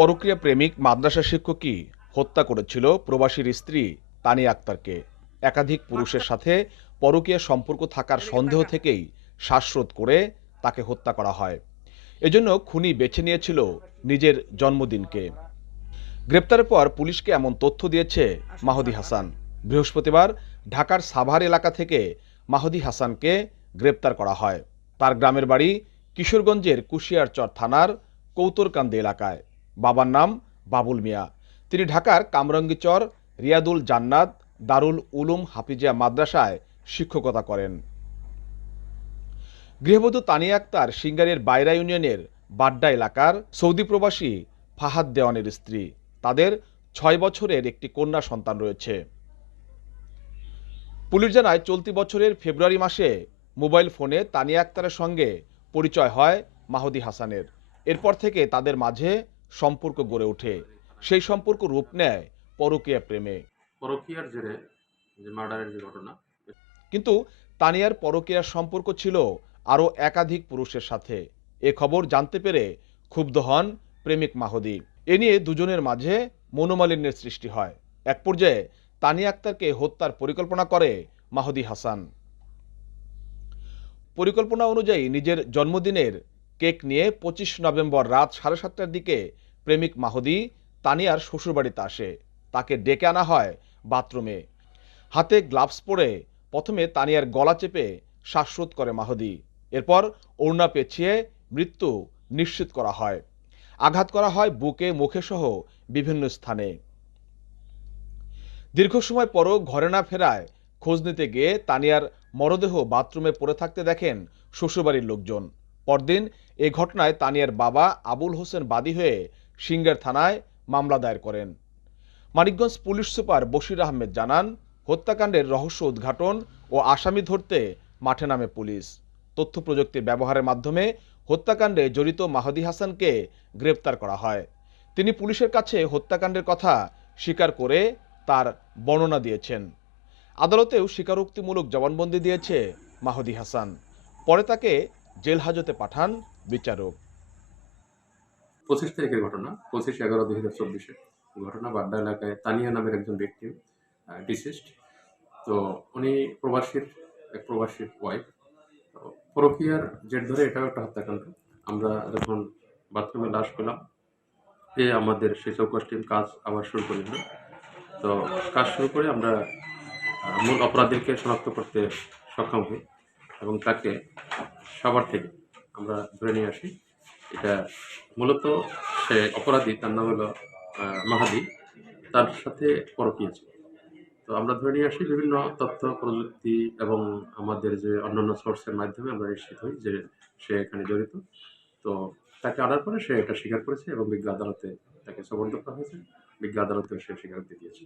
পরক্রিয়া প্রেমিক মাদ্রাসা শিক্ষকই হত্যা করেছিল প্রবাসীর স্ত্রী তানিয়া আক্তারকে? একাধিক পুরুষের সাথে পরকীয়া সম্পর্ক থাকার সন্দেহ থেকেই শ্বাসরোধ করে তাকে হত্যা করা হয়। এজন্য খুনি বেছে নিয়েছিল নিজের জন্মদিনকে। গ্রেপ্তারের পর পুলিশকে এমন তথ্য দিয়েছে মাহদি হাসান। বৃহস্পতিবার ঢাকার সাভার এলাকা থেকে মাহদি হাসানকে গ্রেপ্তার করা হয়। তার গ্রামের বাড়ি কিশোরগঞ্জের কুশিয়ারচর থানার কৌতরকান্দি এলাকায়। বাবার নাম বাবুল মিয়া। তিনি ঢাকার কামরঙ্গীচর, রিয়াদুল জান্নাত, দারুল উলুম হাফিজিয়া মাদ্রাসায় শিক্ষকতা করেন। গৃহবধূ তানিয়া আক্তার সিঙ্গারের বাইরা ইউনিয়নের বাড্ডা এলাকার সৌদি প্রবাসী ফাহাদ দেওয়ানের স্ত্রী। তাদের ছয় বছরের একটি কন্যা সন্তান রয়েছে। পুলিশ জানায়, চলতি বছরের ফেব্রুয়ারি মাসে মোবাইল ফোনে তানিয়া আক্তারের সঙ্গে পরিচয় হয় মাহদি হাসানের। এরপর থেকে তাদের মাঝে সম্পর্ক গড়ে ওঠে। সেই সম্পর্ক রূপ নেয় পরকীয়া প্রেমে। পরকীয়ার জেরে যে মার্ডারের যে ঘটনা। কিন্তু তানিয়ার পরকীয়ার সম্পর্ক ছিল আরও একাধিক পুরুষের সাথে। এ খবর জানতে পেরে ক্ষুব্ধ হন প্রেমিক মাহদি। এ নিয়ে দুজনের মাঝে মনোমালিন্যের সৃষ্টি হয়। এক পর্যায়ে তানিয়া আক্তারকে হত্যার পরিকল্পনা করে মাহদি হাসান। পরিকল্পনা অনুযায়ী নিজের জন্মদিনের কেক নিয়ে পঁচিশ নভেম্বর রাত সাড়ে সাতটার দিকে প্রেমিক মাহদি, তানিয়ার শ্বশুরবাড়িতে আসে। তাকে ডেকে আনা হয় বাথরুমে। হাতে গ্লাভস পরে প্রথমে তানিয়ার গলা চেপে শ্বাসরোধ করে মাহদি। এরপর ওড়না পেছিয়ে মৃত্যু নিশ্চিত করা হয়। আঘাত করা হয় বুকে, মুখে সহ বিভিন্ন স্থানে। দীর্ঘ সময় পরও ঘরে না ফেরায় খোঁজ নিতে গিয়ে তানিয়ার মরদেহ বাথরুমে পড়ে থাকতে দেখেন শ্বশুরবাড়ির লোকজন। পরদিন এ ঘটনায় তানিয়ার বাবা আবুল হোসেন বাদী হয়ে সিঙ্গার থানায় মামলা দায়ের করেন। মানিকগঞ্জ পুলিশ সুপার বশির আহমেদ জানান, হত্যাকাণ্ডের রহস্য উদ্ঘাটন ও আসামি ধরতে মাঠে নামে পুলিশ। তথ্য প্রযুক্তির ব্যবহারের মাধ্যমে হত্যাকাণ্ডে জড়িত মাহদি হাসানকে গ্রেপ্তার করা হয়। তিনি পুলিশের কাছে হত্যাকাণ্ডের কথা স্বীকার করে তার বর্ণনা দিয়েছেন। আদালতেও স্বীকারোক্তিমূলক জবানবন্দি দিয়েছে মাহদি হাসান। পরে তাকে জেল হাজতে পাঠান বিচারক। পঁচিশ তারিখের ঘটনা, পঁচিশ এগারো দুই হাজার চব্বিশে। ঘটনা বাড্ডা এলাকায় তানিয়া নামের একজন ব্যক্তি ডিসিস্ট তো উনি প্রবাসীর, এক প্রবাসীর ওয়াইফ পরকীয়ার জের ধরে এটাও একটা হত্যাকাণ্ড। আমরা যখন বাথরুমে লাশ পেলাম, এ আমাদের সেই চৌকস টিম কাজ আবার শুরু করে দিল। তো কাজ শুরু করে আমরা মূল অপরাধীকে শনাক্ত করতে সক্ষম হই এবং তাকে সবার থেকে। আমরা ধরে নিয়ে আসি, এটা মূলত সে অপরাধী, তার নাম হলো মাহাদি। তার সাথে পরকীয়া ছিল। তো আমরা ধরে নিয়ে আসি, বিভিন্ন তথ্য, প্রযুক্তি এবং আমাদের যে অন্যান্য সোর্সের মাধ্যমে আমরা নিশ্চিত হই যে সে এখানে জড়িত। তো তাকে আনার পরে সে এটা স্বীকার করেছে এবং বিজ্ঞ আদালতে তাকে সমর্থ করা হয়েছে। বিজ্ঞ আদালতে সে স্বীকারোক্তি দিয়েছে